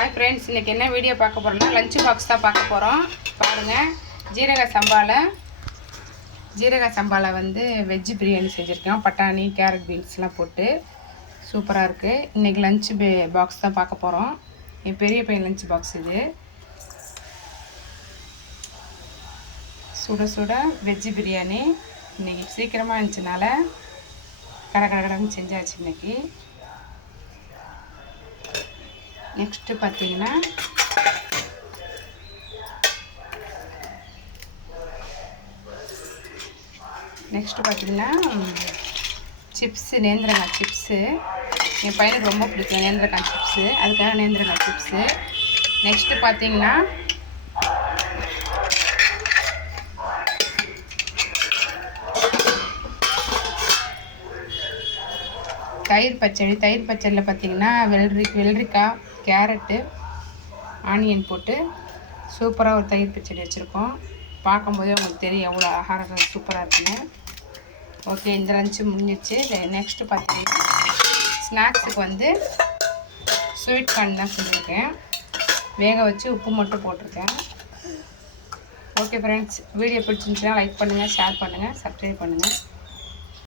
Hi friends, இன்றைக்கி என்ன video பார்க்க போகிறோம்னா லஞ்ச் பாக்ஸ் தான் பார்க்க போகிறோம். பாருங்கள், ஜீரக சம்பாவில் வந்து வெஜ்ஜு பிரியாணி செஞ்சுருக்கோம். பட்டாணி, கேரட், பீன்ஸ்லாம் போட்டு சூப்பராக இருக்குது. இன்றைக்கி லஞ்ச் பாக்ஸ் தான் பார்க்க போகிறோம். என் பெரிய பையன் லஞ்ச் பாக்ஸ் இது. சுட சுட வெஜ்ஜு பிரியாணி இன்றைக்கி சீக்கிரமாக இருந்துச்சுனால கடகடன்னு செஞ்சாச்சு இன்றைக்கி. நெக்ஸ்ட்டு பார்த்தீங்கன்னா சிப்ஸு, நேந்திரங்காய் சிப்ஸு. என் பையனுக்கு ரொம்ப பிடிக்கும் நேந்திரங்காய் சிப்ஸு, அதுக்காக நேந்திரங்காய் சிப்ஸு. நெக்ஸ்ட்டு பார்த்தீங்கன்னா தயிர் பச்சடியில் பார்த்தீங்கன்னா வெள்ளரிக்காய், கேரட்டு, ஆனியன் போட்டு சூப்பராக ஒரு தயிர் பச்சடி வச்சுருக்கோம். பார்க்கும்போதே உங்களுக்கு தெரியும் எவ்வளோ ஆகாரம் சூப்பராக இருக்குன்னு. ஓகே, இந்த லஞ்சு முடிஞ்சிச்சு. நெக்ஸ்ட்டு பார்த்தீங்கன்னா ஸ்நாக்ஸுக்கு வந்து ஸ்வீட் கார்ன் தான் செஞ்சுருக்கேன். வேக வச்சு உப்பு மட்டும் போட்டிருக்கேன். ஓகே ஃப்ரெண்ட்ஸ், வீடியோ பிடிச்சிருந்துச்சுன்னா லைக் பண்ணுங்கள், ஷேர் பண்ணுங்கள், சப்ஸ்கிரைப் பண்ணுங்கள்.